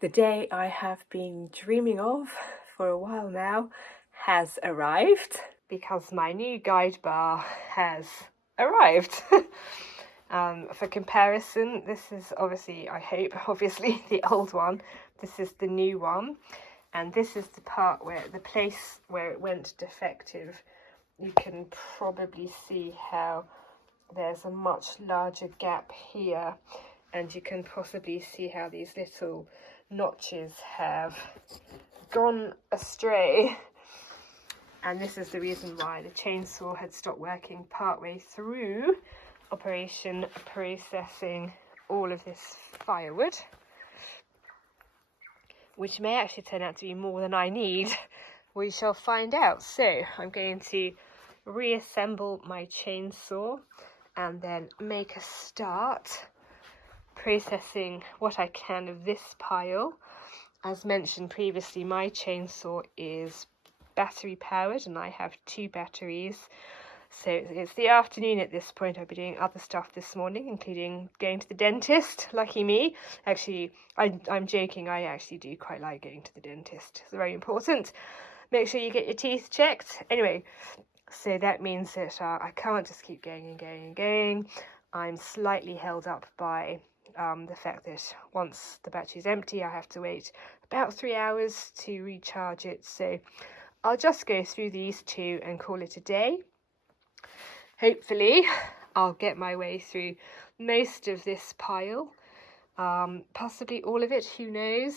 The day I have been dreaming of for a while now has arrived because my new guide bar has arrived. For comparison, this is obviously, I hope, obviously the old one. This is the new one, and this is the part where the place where it went defective. You can probably see how there's a much larger gap here, and you can possibly see how these little notches have gone astray, and this is the reason why the chainsaw had stopped working partway through operation processing all of this firewood, which may actually turn out to be more than I need. We shall find out. So I'm going to reassemble my chainsaw and then make a start processing what I can of this pile. As mentioned previously, my chainsaw is battery powered and I have 2 batteries. So it's the afternoon at this point. I'll be doing other stuff this morning, including going to the dentist. Lucky me. Actually, I'm joking. I actually do quite like going to the dentist. It's very important. Make sure you get your teeth checked. Anyway, so that means that I can't just keep going and going and going. I'm slightly held up by the fact that once the battery's empty, I have to wait about 3 hours to recharge it. So I'll just go through these 2 and call it a day. Hopefully I'll get my way through most of this pile, possibly all of it, who knows.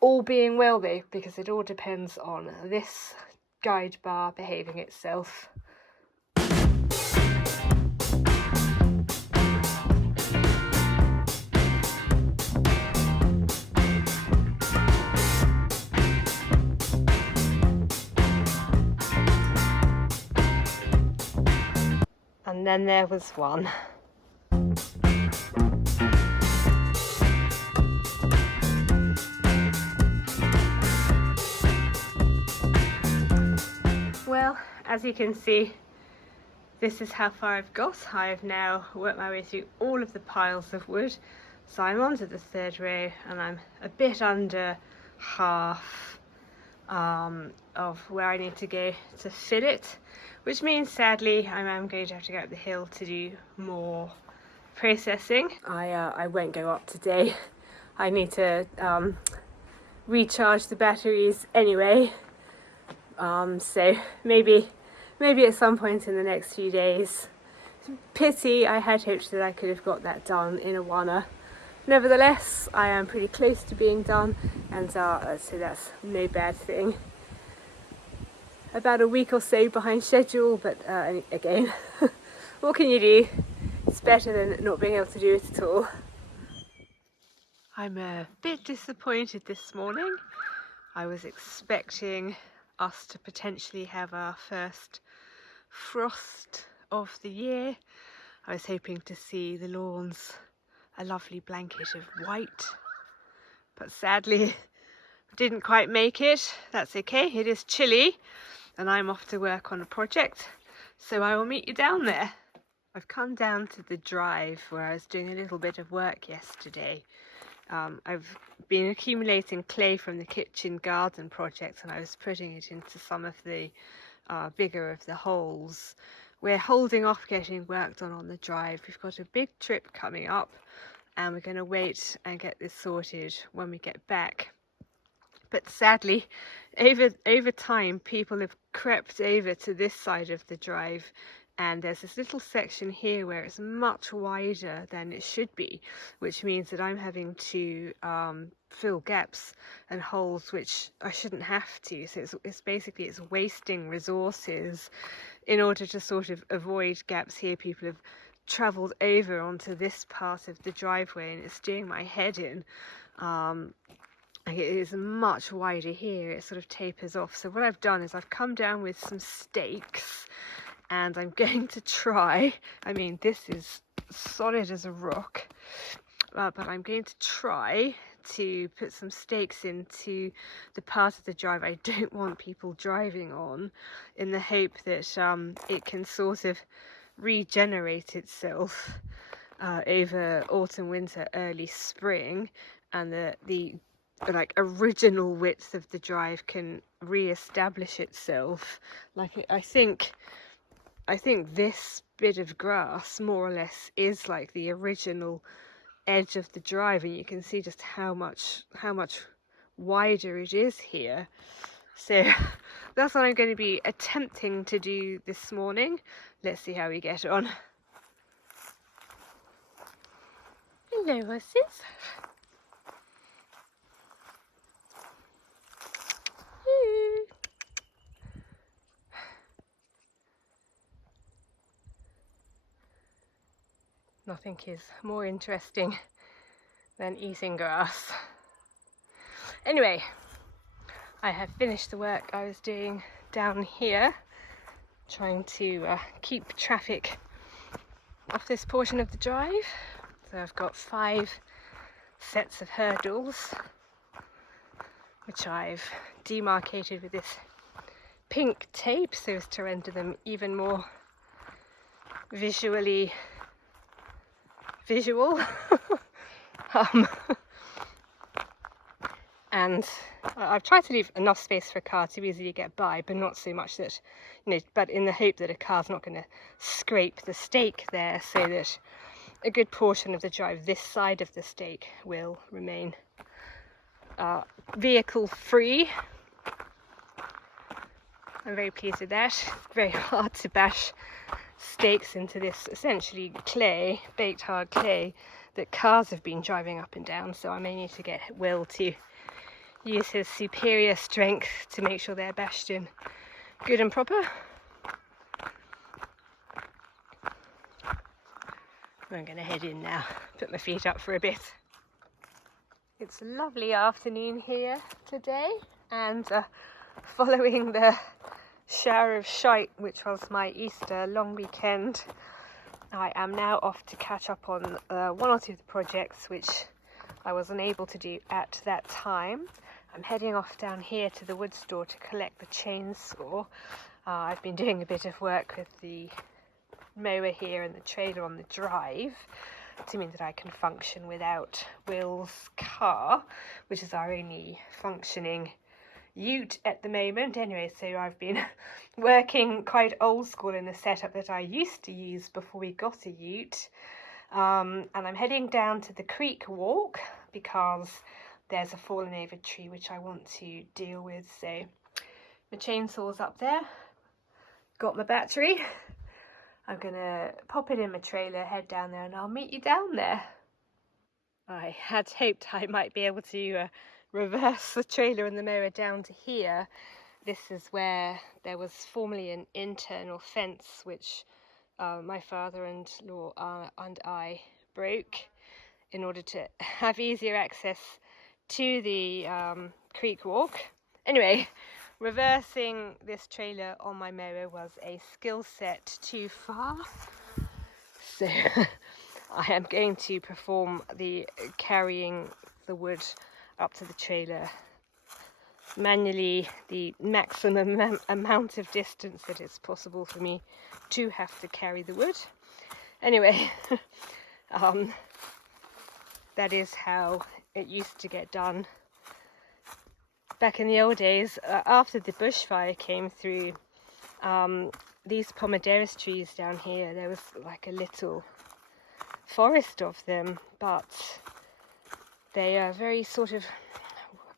All being well though, because it all depends on this guide bar behaving itself. And then there was one. Well, as you can see, this is how far I've got. I have now worked my way through all of the piles of wood. So I'm on to the 3rd row and I'm a bit under half of where I need to go to fill it, which means sadly I am going to have to go up the hill to do more processing. I won't go up today. I need to recharge the batteries anyway. So maybe at some point in the next few days. Pity, I had hoped that I could have got that done in a oneer. Nevertheless, I am pretty close to being done, and so that's no bad thing. About a week or so behind schedule, but again, what can you do? It's better than not being able to do it at all. I'm a bit disappointed this morning. I was expecting us to potentially have our first frost of the year. I was hoping to see the lawns a lovely blanket of white, but sadly didn't quite make it. That's okay, it is chilly and I'm off to work on a project, so I will meet you down there. I've come down to the drive where I was doing a little bit of work yesterday. I've been accumulating clay from the kitchen garden project and I was putting it into some of the bigger of the holes. We're holding off getting work done on the drive. We've got a big trip coming up and we're going to wait and get this sorted when we get back. But sadly, over time, people have crept over to this side of the drive, and there's this little section here where it's much wider than it should be, which means that I'm having to fill gaps and holes which I shouldn't have to. So it's basically wasting resources in order to sort of avoid gaps here. People have travelled over onto this part of the driveway and it's doing my head in. It is much wider here, it sort of tapers off. So what I've done is I've come down with some stakes and I'm going to try, I mean this is solid as a rock, but I'm going to try to put some stakes into the part of the drive I don't want people driving on, in the hope that it can sort of regenerate itself over autumn, winter, early spring, and the like original width of the drive can re-establish itself. Like I think this bit of grass more or less is like the original edge of the drive, and you can see just how much wider it is here. So that's what I'm going to be attempting to do this morning. Let's see how we get on. Hello, horses. Nothing is more interesting than eating grass. Anyway, I have finished the work I was doing down here, trying to keep traffic off this portion of the drive. So I've got 5 sets of hurdles, which I've demarcated with this pink tape so as to render them even more visual. And I've tried to leave enough space for a car to easily get by, but not so much that, but in the hope that a car's not going to scrape the stake there, so that a good portion of the drive this side of the stake will remain vehicle free. I'm very pleased with that. It's very hard to bash stakes into this essentially clay, baked hard clay, that cars have been driving up and down, so I may need to get Will to use his superior strength to make sure they're bashed in good and proper. I'm going to head in now, put my feet up for a bit. It's a lovely afternoon here today, and following the shower of shite which was my Easter long weekend, I am now off to catch up on 1 or 2 of the projects which I was unable to do at that time. I'm heading off down here to the wood store to collect the chainsaw. I've been doing a bit of work with the mower here and the trailer on the drive to mean that I can function without Will's car, which is our only functioning ute at the moment. Anyway, so I've been working quite old school in the setup that I used to use before we got a ute, and I'm heading down to the creek walk because there's a fallen over tree which I want to deal with. So my chainsaw's up there, got my battery. I'm gonna pop it in my trailer, head down there, and I'll meet you down there. I had hoped I might be able to reverse the trailer and the mower down to here. This is where there was formerly an internal fence which my father-in-law and I broke in order to have easier access to the creek walk. Anyway, reversing this trailer on my mower was a skill set too far, so I am going to perform the carrying the wood up to the trailer manually, the maximum amount of distance that it's possible for me to have to carry the wood. Anyway, that is how it used to get done back in the old days. After the bushfire came through, these Pomaderris trees down here, there was like a little forest of them, but they are very sort of,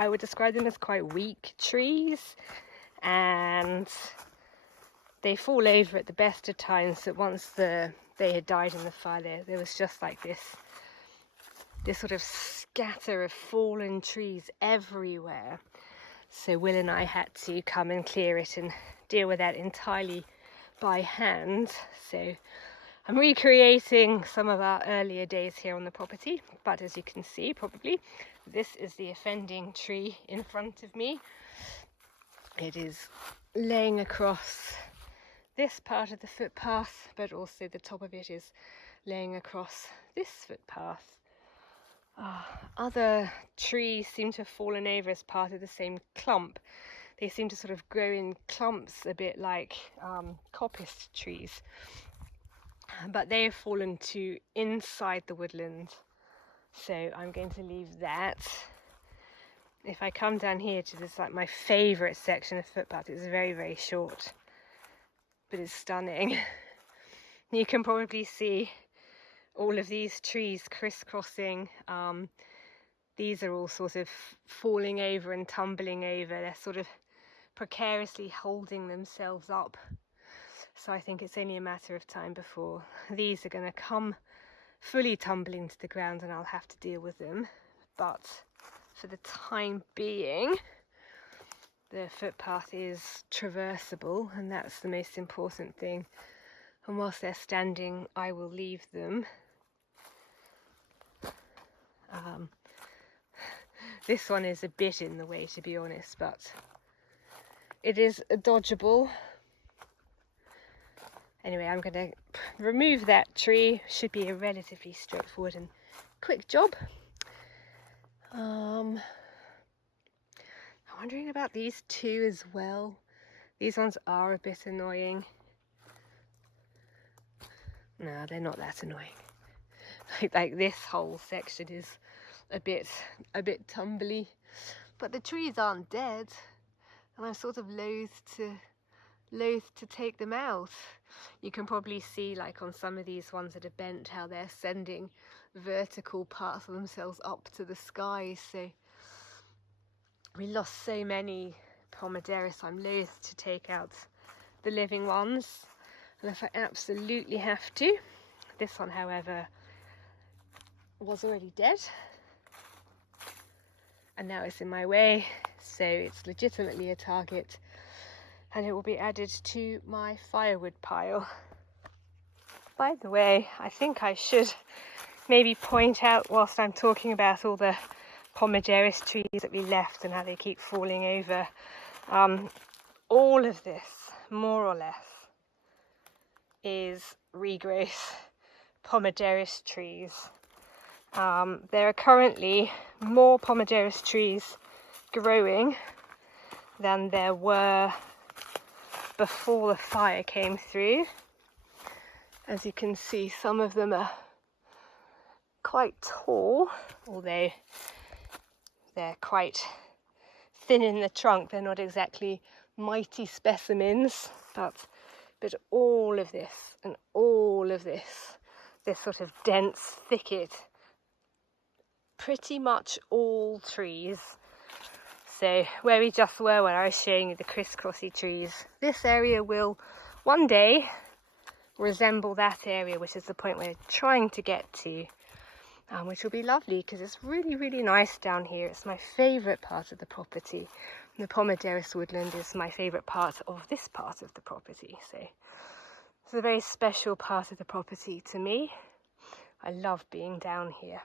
I would describe them as quite weak trees, and they fall over at the best of times. That once they had died in the fire, there was just like this sort of scatter of fallen trees everywhere. So Will and I had to come and clear it and deal with that entirely by hand. So I'm recreating some of our earlier days here on the property, but as you can see probably, this is the offending tree in front of me. It is laying across this part of the footpath, but also the top of it is laying across this footpath. Other trees seem to have fallen over as part of the same clump. They seem to sort of grow in clumps, a bit like coppice trees, but they have fallen to inside the woodland So I'm going to leave that. If I come down here to this, like my favourite section of footpath, it's very, very short, but it's stunning. You can probably see all of these trees crisscrossing. These are all sort of falling over and tumbling over. They're sort of precariously holding themselves up. So I think it's only a matter of time before these are going to come fully tumbling to the ground and I'll have to deal with them. But for the time being, the footpath is traversable, and that's the most important thing. And whilst they're standing, I will leave them. This one is a bit in the way, to be honest, but it is dodgeable. Anyway, I'm going to remove that tree. Should be a relatively straightforward and quick job. I'm wondering about these two as well. These ones are a bit annoying. No, they're not that annoying. Like this whole section is a bit tumbly, but the trees aren't dead, and I'm sort of loath to take them out. You can probably see, like on some of these ones that are bent, how they're sending vertical parts of themselves up to the sky. So we lost so many Pomaderris, I'm loath to take out the living ones unless I absolutely have to. This one, however, was already dead, and now it's in my way, so it's legitimately a target, and it will be added to my firewood pile. By the way, I think I should maybe point out, whilst I'm talking about all the Pomaderris trees that we left and how they keep falling over, all of this, more or less, is regrowth Pomaderris trees. There are currently more Pomaderris trees growing than there were before the fire came through. As you can see, some of them are quite tall, although they're quite thin in the trunk. They're not exactly mighty specimens, but all of this and all of this sort of dense thicket, pretty much all trees. So where we just were when I was showing you the crisscrossy trees, this area will one day resemble that area, which is the point we're trying to get to, which will be lovely because it's really, really nice down here. It's my favourite part of the property. The Pomaderris woodland is my favourite part of this part of the property, so it's a very special part of the property to me. I love being down here.